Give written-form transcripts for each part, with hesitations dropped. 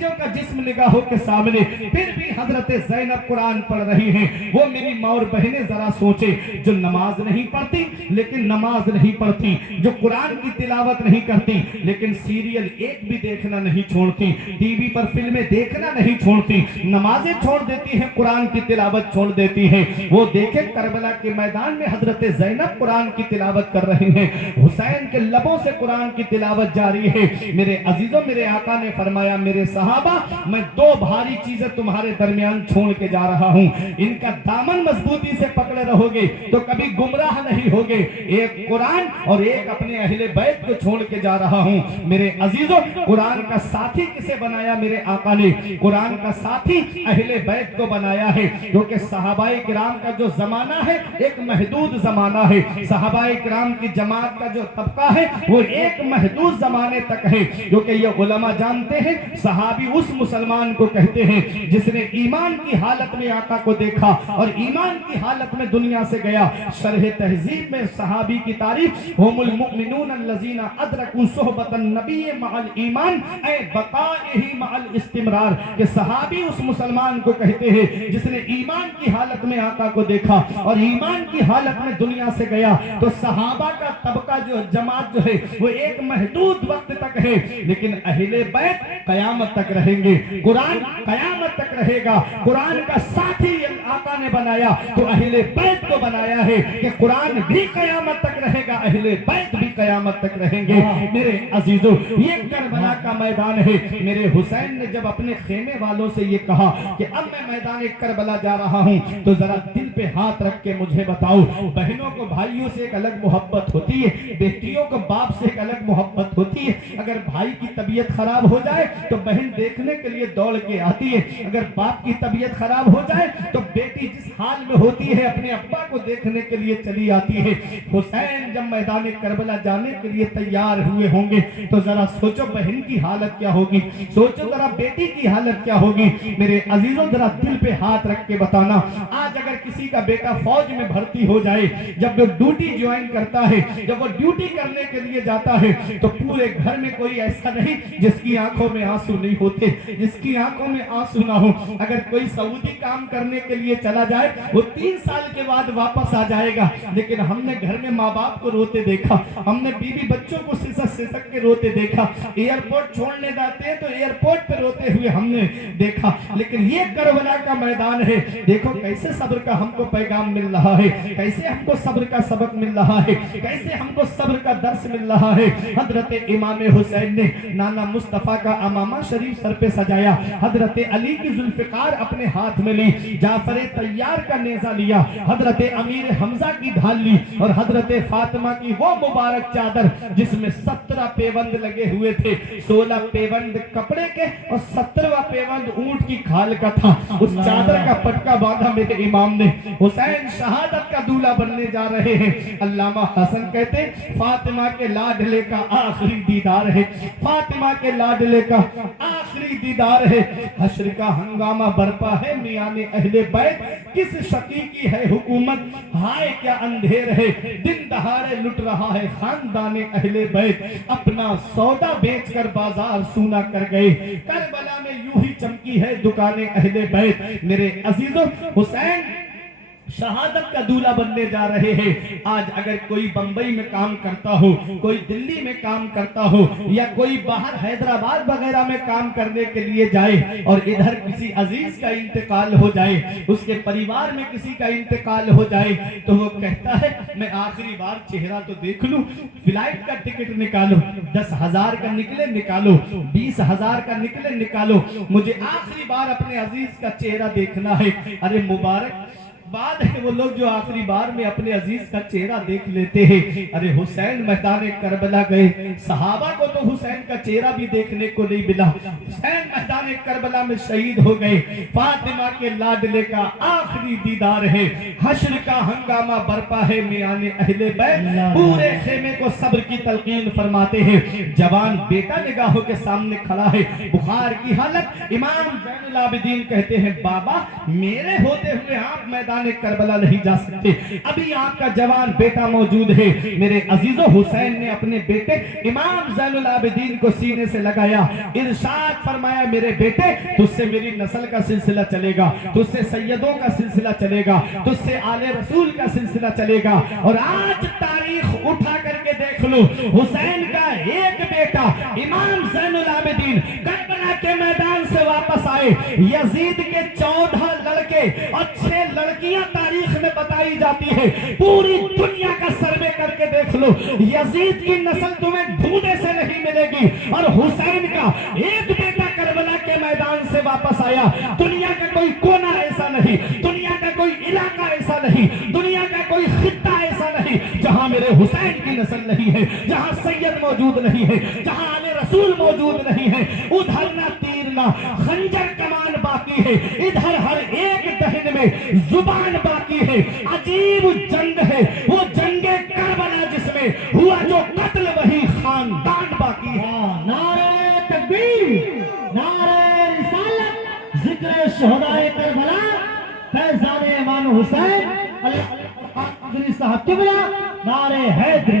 भतीजों का जिस्म निगाहों के सामने, फिर भी हजरत ज़ैनब कुरान पढ़ रही हैं। वो मेरी माँ और बहनें जरा सोचे, जो नमाज नहीं पढ़ती लेकिन नमाज नहीं पढ़ती, जो कुरान की तिलावत नहीं करती लेकिन सीरियल एक भी देखना नहीं छोड़ती, टीवी पर फिल्में देखना नहीं छोड़ती, नमाजें छोड़ देती हैं, कुरान की तिलावत छोड़ देती हैं। वो देखें करबला के मैदान में हजरत ज़ैनब कुरान की तिलावत कर रही हैं, हुसैन के लबों से कुरान की तिलावत जारी है। मेरे अजीजों, मेरे आका ने फरमाया, मेरे सहाबा, मैं दो भारी चीजें तुम्हारे दरमियान छोड़ के जा रहा हूं, इनका दामन मजबूती से पकड़े रहोगे तो कभी गुमराह नहीं होगे। एक कुरान और एक अपने अहले बैत को छोड़ के जा रहा हूं। मेरे अजीजों, कुरान का साथी किसे बनाया? मेरे आका ने कुरान का साथी अहले बैत को बनाया है, क्योंकि सहाबाए किराम का जो जमाना है एक महदूद जमाना है, सहाबाए किराम की जमात का जो तबका है वो एक महदूद जमाने तक है, क्योंकि ये उलमा जानते हैं सहाबी उस मुसलमान को कहते हैं जिसने ईमान की हालत में आका को देखा और ईमान की हालत में दुनिया से गया। शरह तहजीब में सहाबी की तारीफ, हुमुल मुमिनून अल्लज़ीना अदरकू सुहबतन नबी मअल ईमान ऐ बकाइही मअल इस्तिमरार, के सहाबी उस मुसलमान को कहते हैं जिसने ईमान की हालत में आका को देखा और ईमान की हालत में दुनिया से गया। तो सहाबा का तबका जो जमात जो है वो एक महदूद वक्त तक है, लेकिन अहले बैत कयामत तक रहेंगे, कुरान कयामत तक रहेगा। कुरान का साथी आका ने बनाया तो अहले बैत को बनाया है कि कुरान भी कयामत तक रहेगा, अहले बैत भी कयामत तक रहेंगे। मेरे अजीजों, ये करबला का मैदान है। मेरे हुसैन ने जब अपने खेमे वालों से ये कहा कि अब मैं मैदान करबला जा रहा हूं, तो जरा दिल पे हाथ रख के मुझे बताओ, बहनों को भाइयों से एक अलग मोहब्बत होती है, बेटियों को बाप से एक अलग मोहब्बत होती है। अगर भाई की तबीयत खराब हो जाए तो बहन देखने के लिए दौड़ के आती है, अगर बाप की तबीयत खराब हो जाए तो बेटी जिस हाल में होती है अपने अब्बा को देखने के लिए चली आती है। हुसैन जब मैदान करबला जाने के लिए तैयार हुए होंगे तो जरा सोचो बहन की हालत क्या होगी, सोचो जरा बेटी की हालत क्या होगी। मेरे अजीजों, जरा दिल पे हाथ रख के बताना, आज अगर किसी का बेटा फौज में भर्ती हो जाए, जब वो ड्यूटी ज्वाइन करता है, जब वो ड्यूटी करने के लिए जाता है, तो पूरे घर में कोई ऐसा नहीं जिसकी आंखों में आंसू नहीं होते, जिसकी आंखों में आंसू ना हो। अगर कोई सऊदी काम करने के लिए चला जाए, वो 3 साल के बाद वापस आ जाएगा, लेकिन हमने घर में माँ बाप को रोते देखा, हमने बीवी बच्चों को सिसक सिसक के रोते देखा, एयरपोर्ट छोड़ने जाते हैं तो एयरपोर्ट पे रोते हुए हमने देखा। लेकिन ये करबला का मैदान है, देखो कैसे सब्र का हमको पैगाम मिल रहा है, कैसे हमको सब्र का सबक मिल रहा है, कैसे हमको सब्र का दर्स मिल रहा है। हजरत इमाम हुसैन ने नाना मुस्तफा का अमामा शरीफ सर पे सजाया, हजरत अली की जुल्फिकार अपने हाथ में ली, जाफर तैयार का नेजा लिया, हजरत अमीर हमजा की ढाल ली और हजरत फातिमा की वो मुबारक चादर जिसमें 17 पेबंद लगे हुए थे, 16 पेबंद कपड़े के और 17वां पेबंद ऊंट की खाल का था, उस चादर का पटका बांधा मेरे इमाम ने। हुसैन शहादत का दूल्हा बनने जा रहे हैं। अल्लामा हसन कहते फातिमा के लाडले का आखिरी दीदार है, फातिमा के लाडले का आखिरी दीदार है। हश्र का हंगामा बरपा है मियां ने अहले बैत, किस शकी की है हुकूमत, हाय क्या अंधेर है, दिन दहाड़े लुट रहा है खानदाने अहले बैत, अपना सौदा बेचकर बाजार सूना कर गए, करबला में यूं ही चमकी है दुकानें अहले बैत। मेरे अजीजों, हुसैन शहादत का दूल्हा बनने जा रहे हैं। आज अगर कोई बंबई में काम करता हो, कोई दिल्ली में काम करता हो, या कोई बाहर हैदराबाद वगैरह में काम करने के लिए जाए और इधर किसी अजीज का इंतकाल हो जाए, उसके परिवार में किसी का इंतकाल हो जाए, तो वो कहता है मैं आखिरी बार चेहरा तो देख लूं, फ्लाइट का टिकट निकालो, 10,000 का निकले निकालो, 20,000 का निकले निकालो, मुझे आखिरी बार अपने अजीज का चेहरा देखना है। अरे मुबारक बात है वो लोग जो आखिरी बार में अपने अजीज का चेहरा देख लेते हैं। अरे हुसैन मैदान करबला गए, सहाबा को तो हुसैन का चेहरा भी देखने को नहीं मिला, हुसैन मैदान करबला में शहीद हो गए। फातिमा के लाडले का आखिरी दीदार है, हश्र का हंगामा बरपा है मियां अहले बैत, पूरे खेमे को सब्र की तलकीन फरमाते हैं। जवान बेटा निगाहों के सामने खड़ा है, बुखार की हालत। इमाम ज़ैनुल आबिदीन कहते हैं बाबा मेरे होते हुए आप मैदान मैदान करबला नहीं जा सकते। अभी आपका जवान बेटा मौजूद है। मेरे अजीजों, हुसैन ने अपने बेटे इमाम ज़ैनुल आबिदीन को सीने से लगाया, इरशाद फरमाया, मेरे बेटे तुझसे मेरी नस्ल का सिलसिला चलेगा, तुझसे सैयदों का सिलसिला चलेगा, तुझसे आले रसूल का सिलसिला चलेगा। और आज तारीख उठा करके देख लो, हुसैन का एक बेटा इमाम ज़ैनुल आबिदीन करबला के मैदान से वापस आए। यजीद के 14 लड़के और 6 लड़कियां तारीख में बताई जाती है। पूरी दुनिया का सर्वे करके देख लो, यजीद की नस्ल तुम्हें ढूंढने से नहीं मिलेगी। और हुसैन का एक बेटा करबला के मैदान से वापस आया। दुनिया का कोई कोना ऐसा नहीं, दुनिया का कोई इलाका ऐसा नहीं, दुनिया का कोई खित्ता ऐसा नहीं जहां मेरे हुसैन की नस्ल नहीं है, जहां सैयद मौजूद नहीं है, जहां आले रसूल मौजूद नहीं है। उधर ना तीर ना खंजर कमान बाकी है, इधर हर एक दहन में जुबान बाकी है। अजीब जंग है वो जंगे करबला जिसमें हुआ जो कत्ल, वही खानदान बाकी है। नारे तकबीर, नारे रिसालत, जिक्र शहदाए करबला, फैज़ाने इमाम हुसैन साहब किबला, नारे हैदरी।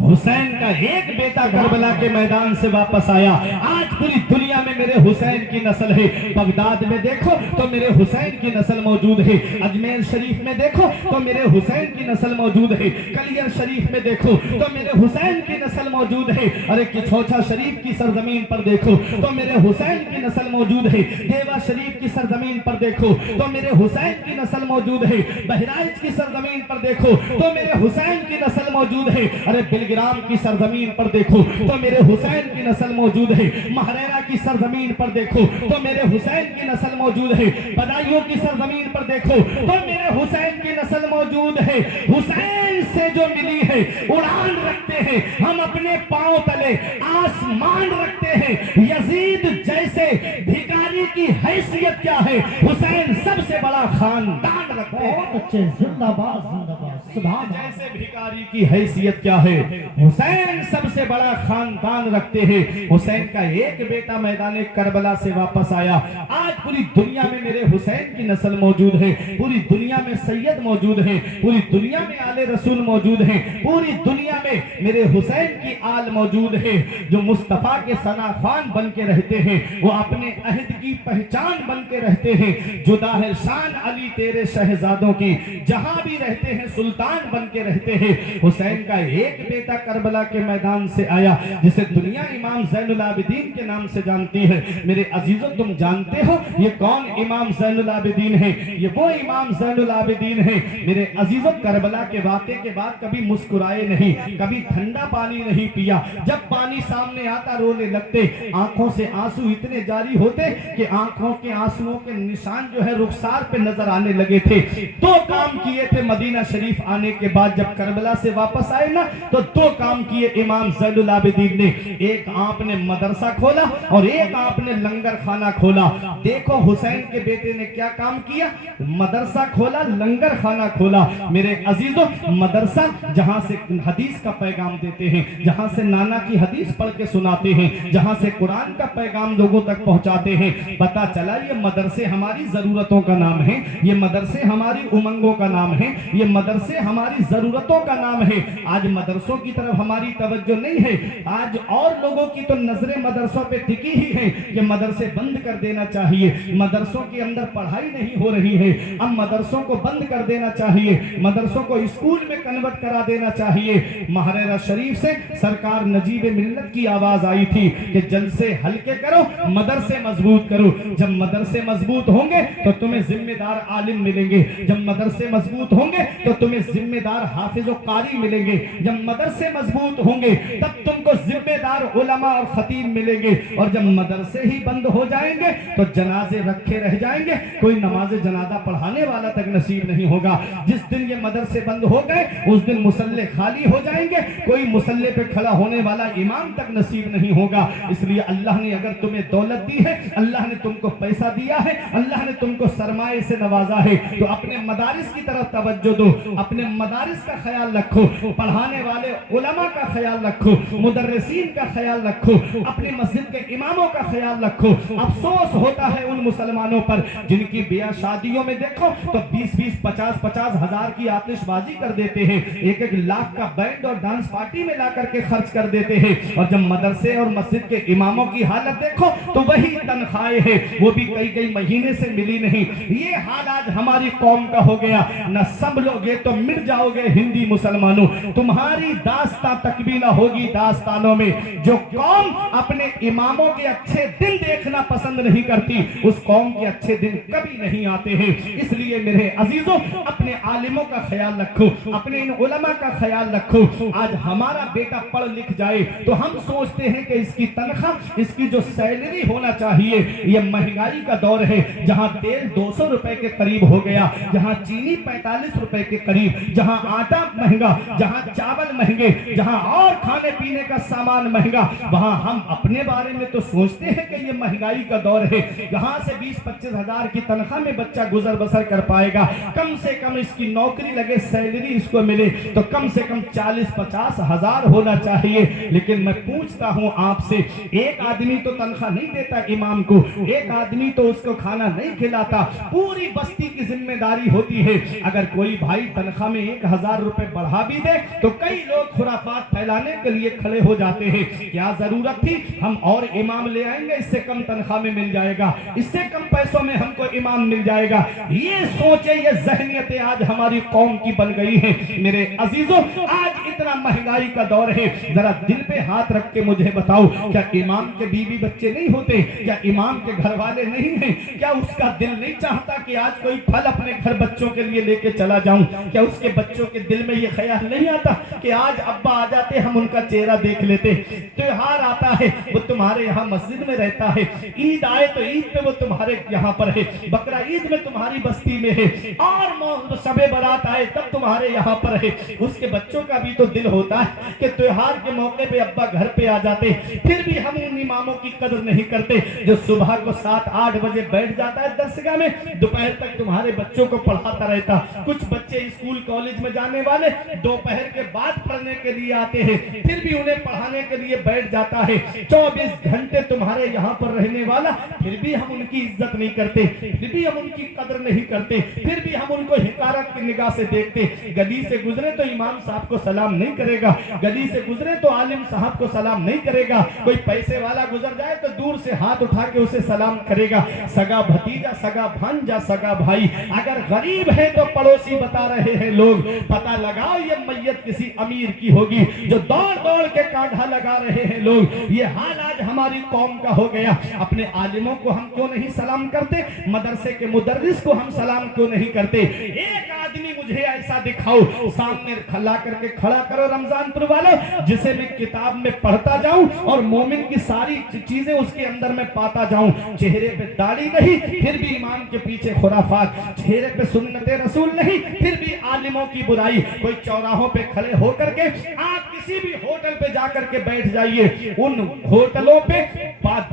हुसैन का एक बेटा करबला के मैदान से वापस आया। आज पूरी दुनिया में मेरे हुसैन की नस्ल है। बगदाद में देखो तो मेरे हुसैन की नस्ल मौजूद है। अजमेर शरीफ में देखो तो मेरे हुसैन की नस्ल मौजूद है। कलियर शरीफ में देखो तो मेरे हुसैन की नस्ल मौजूद है। अरे किछोछा शरीफ की सरजमीन पर देखो तो मेरे हुसैन की नस्ल मौजूद है। देवा शरीफ की सरजमीन पर देखो तो मेरे हुसैन की नस्ल मौजूद है। बहराइच की सरजमीन पर देखो तो मेरे हुसैन की नस्ल मौजूद है। अरे बिलग्राम की सरजमीन पर देखो तो मेरे हुसैन की नस्ल मौजूद है। महरेरा की सरजमीन पर देखो तो मेरे हुसैन की नस्ल मौजूद है। बदायूं की सरजमीन पर देखो तो मेरे हुसैन की नस्ल मौजूद है। हुसैन से जो मिली है उड़ान रखते हैं हम, अपने पांव तले आसमान रखते हैं। यजीद जैसे भिखारी की हैसियत क्या है, हुसैन सबसे बड़ा खानदान रखते हैं। बहुत अच्छे, जिंदाबाद जिंदाबाद, सुभान। जैसे भिखारी की हैसियत क्या है, हुसैन सबसे बड़ा खानदान रखते हैं। हुसैन का एक बेटा मैदान करबला से वापस आया। आज पूरी दुनिया में मेरे हुसैन की नस्ल मौजूद है। पूरी दुनिया में सैयद मौजूद है। पूरी दुनिया में आले रसूल मौजूद है। पूरी दुनिया में मेरे हुसैन की आल मौजूद है। जो मुस्तफा के सनाखान बन के रहते हैं, वो अपने अहद की पहचान बन के रहते हैं। जुदा है शान अली तेरे शहजादों की, जहां भी रहते हैं सुल्तान बन के रहते हैं। हुसैन का एक बेटा करबला के मैदान से आया, जिसे दुनिया इमाम ज़ैनुल आबिदीन के नाम से जानती है। मेरे अजीजों, तुम जानते हो ये कौन इमाम ज़ैनुल आबिदीन है? ये वो इमाम ज़ैनुल आबिदीन है। मेरे अजीजों, करबला के वाक़े के बाद कभी मुस्कुराए नहीं, कभी ठंडा पानी नहीं पिया। जब पानी सामने आता रोने लगते, आंखों से आंसू इतने जारी होते कि आंखों के आंसुओं के निशान जो है रुखसार पे नजर आने लगे थे। दो काम किए थे मदीना शरीफ आने के बाद, जब करबला से वापस आए ना, तो दो काम किए इमाम ज़ैनुल आबिदीन ने। एक आपने मदरसा खोला और एक आपने लंगर खाना खोला। देखो हुसैन के बेटे ने क्या काम किया, मदरसा खोला, लंगर खाना खोला। मेरे अजीजों, मदरसा जहां से हदीस का पैगाम देते हैं, जहां से नाना की हदीस पढ़ के सुनाते हैं, जहां से कुरान का पैगाम लोगों तक पहुंचाते हैं। पता चला ये मदरसे हमारी जरूरतों का नाम है, ये मदरसे हमारी उमंगों का नाम है, ये मदरसे हमारी जरूरतों का नाम है। आज मदरसों की तरफ हमारी तवज्जो नहीं है। आज और लोगों की तो नजरें मदरसों पे टिकी ही है कि मदरसे बंद कर देना चाहिए, मदरसों के अंदर पढ़ाई नहीं हो रही है, अब मदरसों को बंद कर देना चाहिए, मदरसों को स्कूल में कन्वर्ट करा देना चाहिए। महरेरा शरीफ से सरकार नजीब मिल्लत की आवाज आई थी कि जलसे हल्के करो, मदरसे मजबूत करो। जब मदरसे मजबूत होंगे तो तुम्हें जिम्मेदार आलिम मिलेंगे, जब मदरसे मजबूत होंगे तो तुम्हें जिम्मेदार हाफिज और कारी मिलेंगे, जब मदरसे मजबूत होंगे तब तुमको जिम्मेदार उलमा और खतीब मिलेंगे। और जब मदरसे ही बंद हो जाएंगे तो जनाजे रखे रह जाएंगे, कोई नमाज जनाजा पढ़ाने वाला तक नसीब नहीं होगा। जिस दिन ये मदरसे बंद हो गए उस दिन मुसल्ले खाली हो जाएंगे, कोई मुसल्ले पे खड़ा होने वाला इमाम तक नसीब नहीं होगा। इसलिए अल्लाह ने अगर तुम्हें दौलत दी है, अल्लाह ने तुमको पैसा दिया है, अल्लाह ने तुमको सरमाए से नवाजा है, तो अपने मदारिस मदारिस की तरफ तवज्जो दो, अपने मदारिस का ख्याल रखो, पढ़ाने वाले उलमा का ख्याल रखो, मुदर्रिसीन का ख्याल रखो, अपनी मस्जिद के इमामों का ख्याल रखो। अफसोस होता है उन मुसलमानों पर जिनकी ब्याह शादियों में देखो तो 20-20, 50-50 हजार की आतिशबाजी कर देते हैं, 1-1 लाख का बैंड और डांस पार्टी में ला करके खर्च कर देते हैं, और जब मदरसे और मस्जिद के इमामों की हालत देखो तो वही तनख्वाहें हैं, वो भी कई महीने से मिली नहीं। ये हाल आज हमारी कौम का हो गया। न संभलोगे तो मिट जाओगे हिंदी मुसलमानों, तुम्हारी दास्तां तक भी ना होगी दास्तानों में। जो कौम अपने इमामों के अच्छे दिन देखना पसंद नहीं करती, उस कौम के अच्छे दिन कभी नहीं आते हैं। इसलिए मेरे अजीजों, अपने आलिमों का ख्याल रखो, अपने इन उलमा का ख्याल रखो। आज हमारा बेटा पढ़ लिख जाए तो हम सोचते हैं कि इसकी तनख्वाह, इसकी जो सैलरी होना चाहिए, ये महंगाई का दौर है जहां तेल 200 रुपए के करीब हो गया, जहां चीनी 45 रुपए के करीब, जहां आटा महंगा, जहां चावल महंगे, जहां और खाने पीने का सामान महंगा, वहां हम अपने बारे में तो सोचते हैं कि ये महंगाई का दौर है, जहां से 20-25 हजार की तनख्वाह में बच्चा गुजर बसर कर पाएगा। कम से कम इसकी नौकरी लगे, सैलरी इसको मिले तो कम से कम 40-50 हजार होना चाहिए। लेकिन मैं पूछता हूं आपसे, एक आदमी तो तनख्वाह नहीं देता इमाम को, एक आदमी तो उसको खाना नहीं खिलाता, पूरी बस्ती की जिम्मेदारी होती है। अगर कोई भाई तनख्वाह में 1000 रुपए बढ़ा भी दे तो कई लोग खुराफात फैलाने के लिए खड़े हो जाते हैं। क्या जरूरत थी, हम और इमाम ले आएंगे, इससे कम तनख्वाह में मिल जाएगा, इससे कम पैसों में हमको इमाम मिल जाएगा। ये सोचे, ये ज़हनियतें आज हमारी कौम की बन गई है। मेरे अजीजों, आज इतना महंगाई का दौर है, जरा दिल पे हाथ रख के मुझे बताओ, क्या इमाम के बीवी बच्चे नहीं होते? क्या इमाम के घर वाले नहीं हैं? क्या उसका दिल नहीं चाहता कि आज कोई फल अपने घर बच्चों के लिए लेके चला जाऊं? क्या उसके बच्चों के दिल में ये ख्याल नहीं आता कि आज अब्बा आ जाते, हम उनका चेहरा देख लेते? त्योहार आता है, वो तुम्हारे यहाँ मस्जिद में रहता है, ईद आए तो ईद पे वो तुम्हारे यहाँ पर है, बकरा ईद में तुम्हारी बस्ती में है, और शबे बारात आए तब तुम्हारे यहाँ पर है। उसके बच्चों का भी तो दिल होता है कि त्योहार के मौके पे अब्बा घर पे आ जाते। फिर भी हम उन इमामों की कदर नहीं करते जो सुबह को 7-8 बजे बैठ जाता है दरसगाह में, दोपहर तक तुम्हारे बच्चों को पढ़ाता रहता। कुछ बच्चे स्कूल कॉलेज में जाने वाले दोपहर के बाद पढ़ने के लिए आते हैं, फिर भी उन्हें पढ़ाने के लिए बैठ जाता है। 24 घंटे तुम्हारे यहाँ पर रहने वाला, फिर भी हम उनकी इज्जत नहीं करते, फिर भी हम उनकी कदर नहीं करते, फिर भी हम उनको हिकारत की निगाह से देखते। गली से गुजरे तो इमाम साहब को सलाम नहीं करेगा, गली से गुजरे तो आलिम साहब को सलाम नहीं करेगा, कोई पैसे वाला गुजर जाए तो दूर से हाथ उठा के उसे सलाम करेगा। सगा भतीजा, सगा भांजा, सगा भाई, अगर गरीब है तो पड़ोसी बता रहे हैं लोग, पता लगाओ ये मैयत किसी अमीर की होगी, जो दौड़ दौड़ के कांधा लगा रहे हैं लोग। ये हाल आज हमारी कौम का हो गया। अपने आलिमों को हम क्यों नहीं सलाम करते? मदरसे के मुदर्रिस को हम सलाम क्यों नहीं करते? एक आदमी मुझे ऐसा दिखाओ, सामने खला करके खड़ा करो रमजानपुर वालों, जिसे मैं किताब में पढ़ता जाऊं और मोमिन की सारी चीजें उसके अंदर में पाता जाऊं। चेहरे पे दाढ़ी नहीं, फिर भी इमाम के पीछे खुराफात, चेहरे पे सुन्नते रसूल नहीं, फिर भी आलिमों की बुराई। कोई चौराहों पे खड़े होकर के, आप किसी भी होटल पे जाकर के बैठ जाइए, उन होटलों पे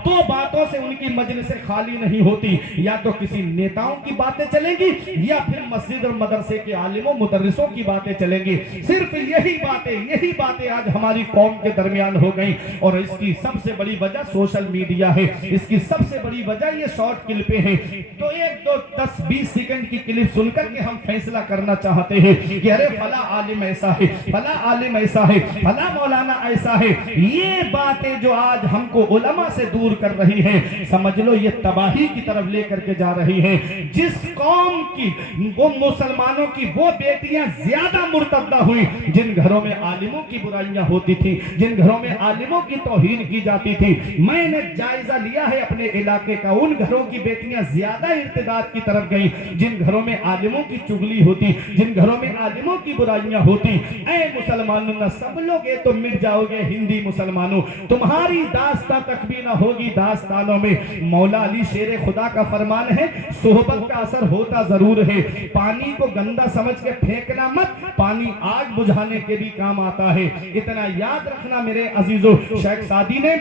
दो बातों से उनकी मजलिसें खाली नहीं होती, या तो किसी नेताओं की बातें चलेंगी या फिर मस्जिद और मदरसे के आलिमों मुदर्रिसों की बातें चलेंगी। सिर्फ यही बातें आज हमारी कौम के दरमियान हो गई, और इसकी सबसे बड़ी वजह सोशल मीडिया है, इसकी सबसे बड़ी वजह ये शॉर्ट क्लिपें हैं। तो 1-2-10-20 सेकंड की क्लिप सुनकर के हम फैसला करना चाहते हैं कि अरे फला आलिम ऐसा है, फला आलिम ऐसा है, फला मौलाना ऐसा है। ये बातें जो आज हमको उलमा से दूर कर रही हैं, समझ लो ये तबाही की तरफ लेकर के जा रही हैं। जिस कौम की, वो मुसलमानों की वो बेटियां ज्यादा मुर्तद्दा हुई जिन घरों में आलिमों की बुराइयां होती थी, जिन घरों में आलिमों की तौहीन की जाती थी। मैंने जायजा लिया है अपने इलाके का, उन घरों की बेटियां ज्यादा इर्तिदाद की तरफ गई जिन घरों में आलिमों की चुगली होती, जिन घरों में आलिमों की बुराइयां होती। ऐ मुसलमानों, न सब लोग तो मिट जाओगे हिंदी मुसलमानों, तुम्हारी दास्तां तक भी ना होगी दास्तानों में। मौला अली शेर खुदा का फरमान है, सोहबत का असर होता जरूर है। पानी को गंदा समझ के फेंकना मत, पानी आग बुझाने के भी काम आता है। इतना याद रखना मेरे अजीजों। शेख सादी ने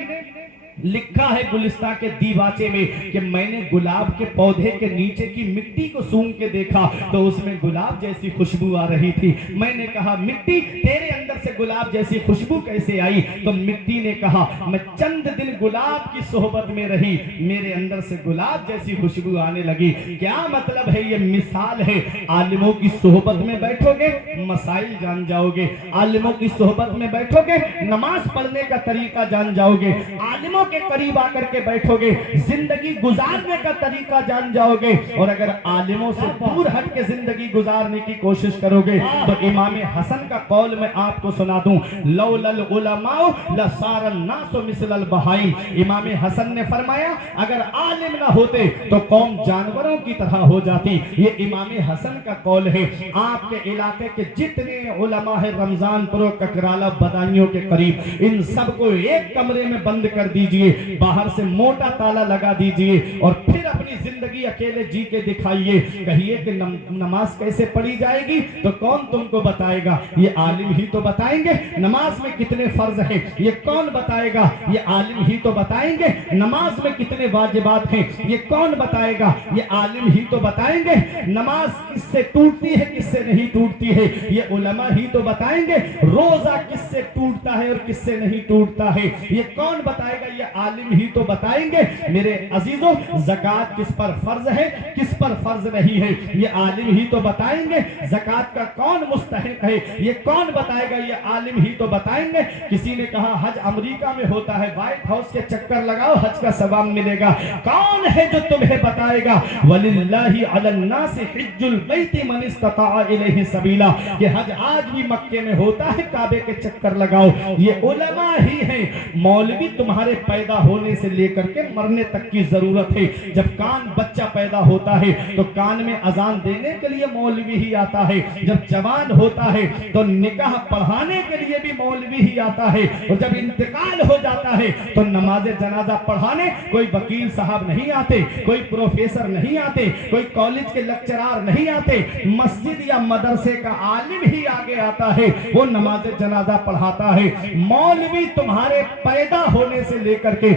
लिखा है गुलिस्तां के दीवाचे में कि मैंने गुलाब के पौधे के नीचे की मिट्टी को सूंघ के देखा तो उसमें गुलाब जैसी खुशबू आ रही थी। मैंने कहा मिट्टी तेरे अंदर से गुलाब जैसी खुशबू कैसे आई? तो मिट्टी ने कहा मैं चंद दिन गुलाब की सोहबत में रही, मेरे अंदर से गुलाब जैसी खुशबू आने लगी। क्या मतलब है? ये मिसाल है। आलिमों की सोहबत में बैठोगे मसाइल जान जाओगे, आलिमों की सोहबत में बैठोगे नमाज पढ़ने का तरीका जान जाओगे, आलिमों के करीब आकर के बैठोगे जिंदगी गुजारने का तरीका जान जाओगे। और अगर आलिमों से दूर हट के जिंदगी गुजारने की कोशिश करोगे तो इमाम हसन का कौल मैं आपको सुना दूं, लौलल उलमाओ लसारन नासो मिसलल बहाइम। इमाम हसन ने फरमाया अगर आलिम ना होते तो कौम जानवरों की तरह हो जाती। ये इमाम हसन का कौल है। आपके इलाके के जितने उलमा है रमजानपुर ककराला बदायूं के करीब, इन सबको एक कमरे में बंद कर दीजिए, बाहर से मोटा ताला लगा दीजिए और फिर अपनी जिंदगी अकेले जी के दिखाइए। कहिए कि नमाज कैसे पढ़ी जाएगी तो कौन तुमको बताएगा? ये आलिम ही तो बताएंगे। नमाज में कितने फर्ज हैं ये कौन बताएगा? ये आलिम ही तो बताएंगे। नमाज में कितने वाजिबात हैं ये कौन बताएगा? ये आलिम ही तो बताएंगे। नमाज किससे टूटती है किससे नहीं टूटती है ये उलमा ही तो बताएंगे। रोजा किससे टूटता है और किससे नहीं टूटता है ये कौन बताएगा? ये आलिम ही तो बताएंगे। मेरे अजीजों ज़कात किस पर फर्ज है किस पर फर्ज नहीं है ये आलिम ही तो बताएंगे। ज़कात का कौन मुस्तहिक है ये कौन बताएगा? ये आलिम ही तो बताएंगे। किसी ने कहा हज अमेरिका में होता है, व्हाइट हाउस के चक्कर लगाओ हज का सवाब मिलेगा। कौन है जो तुम्हें बताएगा? वलिल्लाहि अलन्नासि हिज्जुल बैति मन इस्तताअ इलैहि सबीला। कि हज आज भी मक्के में होता है, काबे के चक्कर लगाओ। ये उलमा ही हैं। मौलवी तुम्हारे पैदा होने से लेकर के मरने तक की जरूरत है। जब कान बच्चा पैदा होता है तो कान में अजान देने के लिए मौलवी ही आता है। जब जवान होता है तो निकाह पढ़ाने के लिए भी मौलवी ही आता है। और जब इंतकाल हो जाता है तो नमाज जनाजा पढ़ाने कोई वकील साहब नहीं आते, कोई प्रोफेसर नहीं आते, कोई कॉलेज के लेक्चरार नहीं आते। मस्जिद या मदरसे का आलिम ही आगे आता है, वो नमाज जनाजा पढ़ाता है। मौलवी तुम्हारे पैदा होने से लेकर के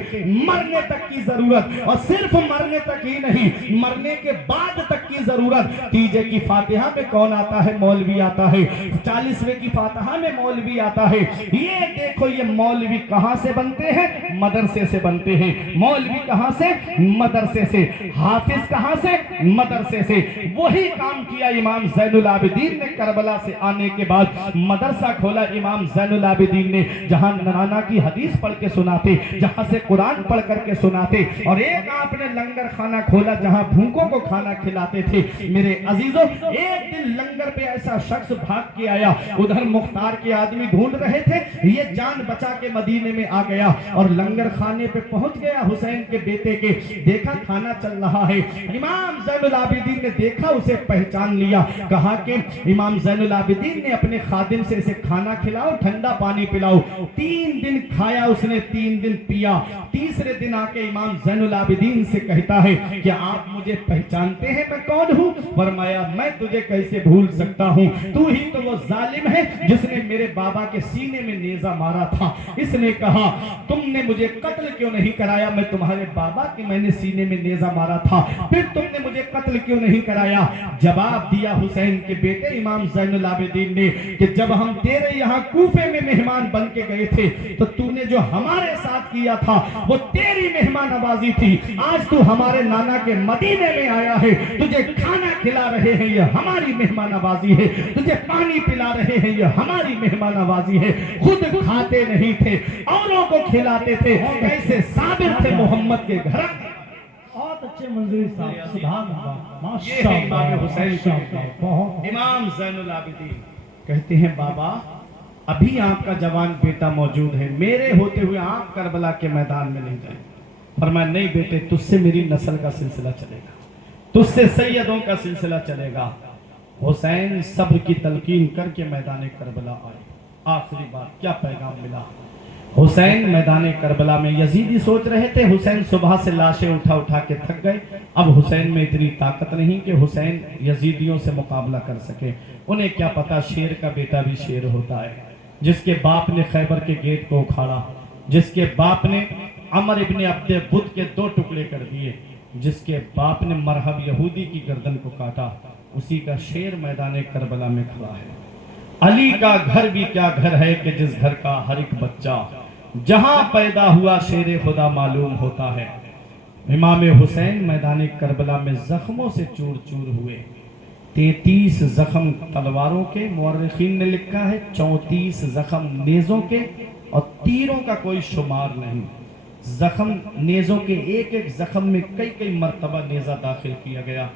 मरने तक की जरूरत, और सिर्फ मरने तक ही नहीं मरने के बाद तक की जरूरत। तीजे की फातिहा में कौन आता है? मौलवी आता है। 40वें की फातिहा में मौलवी आता है। ये देखो ये मौलवी कहां से बनते हैं? मदरसे से बनते हैं। मौलवी कहां से? मदरसे से। हाफिज कहां से? मदरसे से। वही काम किया इमाम ज़ैनुल आबिदीन ने करबला से आने के बाद। मदरसा खोला इमाम ज़ैनुल आबिदीन ने, जहां नाना की हदीस पढ़ के सुनाते, जहां से कुरान पढ़ करके सुनाते। और एक आपने लंगर खाना खोला जहां भूखों को खाना खिलाते थे। मेरे अजीजों, एक दिन लंगर पे ऐसा शख्स भाग के आया, उधर मुख्तार के आदमी ढूंढ रहे थे, ये जान बचा के मदीने में आ गया और लंगर खाने पे पहुंच गया हुसैन के बेटे के। देखा खाना चल रहा है, इमाम ज़ैनुल आबिदीन ने देखा, उसे पहचान लिया। कहा कि इमाम ज़ैनुल आबिदीन ने अपने खादिम से इसे खाना खिलाओ, ठंडा पानी पिलाओ। 3 दिन खाया उसने, 3 दिन पिया। तीसरे दिन आके इमाम ज़ैनुल आबिदीन से कहता है कि आप मुझे पहचानते हैं मैं कौन हूँ? फरमाया मैं तुझे कैसे भूल सकता हूँ, तू ही तो वो जालिम है जिसने मेरे बाबा के सीने में नेजा मारा था। इसने कहा तुमने मुझे कत्ल क्यों नहीं कराया? मैं तुम्हारे बाबा के मैंने सीने में नेजा मारा था, फिर तुमने मुझे कत्ल क्यों नहीं कराया? जवाब दिया हुसैन के बेटे इमाम ज़ैनुल आबिदीन ने कि जब हम तेरे यहाँ कूफे में मेहमान बन के गए थे तो तूने जो हमारे साथ किया था वो तेरी मेहमान नवाजी थी। आज तू हमारे नाना के मदीने में आया है, तुझे खाना खिला रहे हैं ये हमारी मेहमान नवाजी है, तुझे पानी पिला रहे हैं ये हमारी मेहमान नवाजी है। खुद खाते नहीं थे, औरों को खिलाते थे। कैसे साबिर थे मोहम्मद के घर। बहुत अच्छे मंजूरी साहब, सुभान अल्लाह, ये है इमाम हुसैन माशाअल्लाह। इमाम ज़ैनुल आबिदीन कहते हैं बाबा अभी आपका जवान बेटा मौजूद है, मेरे होते हुए आप करबला के मैदान में नहीं जाए। फरमाया नहीं बेटे, तुझसे मेरी नस्ल का सिलसिला चलेगा, तुझसे सैयदों का सिलसिला चलेगा। हुसैन सब्र की तलकीन करके मैदान करबला आए। आखिरी बात क्या पैगाम मिला? हुसैन मैदान करबला में, यजीदी सोच रहे थे हुसैन सुबह से लाशें उठा उठा के थक गए, अब हुसैन में इतनी ताकत नहीं कि हुसैन यजीदियों से मुकाबला कर सके। उन्हें क्या पता शेर का बेटा भी शेर होता है। जिसके बाप ने खैबर के गेट को उखाड़ा, जिसके बाप ने अमर इब्न अब्द बुद के 2 टुकड़े कर दिए। जिसके बाप ने मरहब यहूदी की गर्दन को काटा, उसी का शेर मैदान करबला में खड़ा है। अली का घर भी क्या घर है कि जिस घर का हर एक बच्चा जहां पैदा हुआ शेर खुदा मालूम होता है। इमाम हुसैन मैदान करबला में जख्मों से चूर चूर हुए। 33 जख्म तलवारों के, मुअर्रिखीन ने लिखा है 34 जख्म नेज़ों के, और तीरों का कोई शुमार नहीं। जख्म नेज़ों के एक एक जख्म में कई कई मरतबा नेज़ा दाखिल किया गया।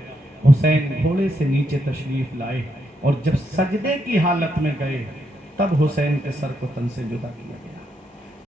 हुसैन घोड़े से नीचे तशरीफ लाए और जब सजदे की हालत में गए तब हुसैन के सर को तन से जुदा किया।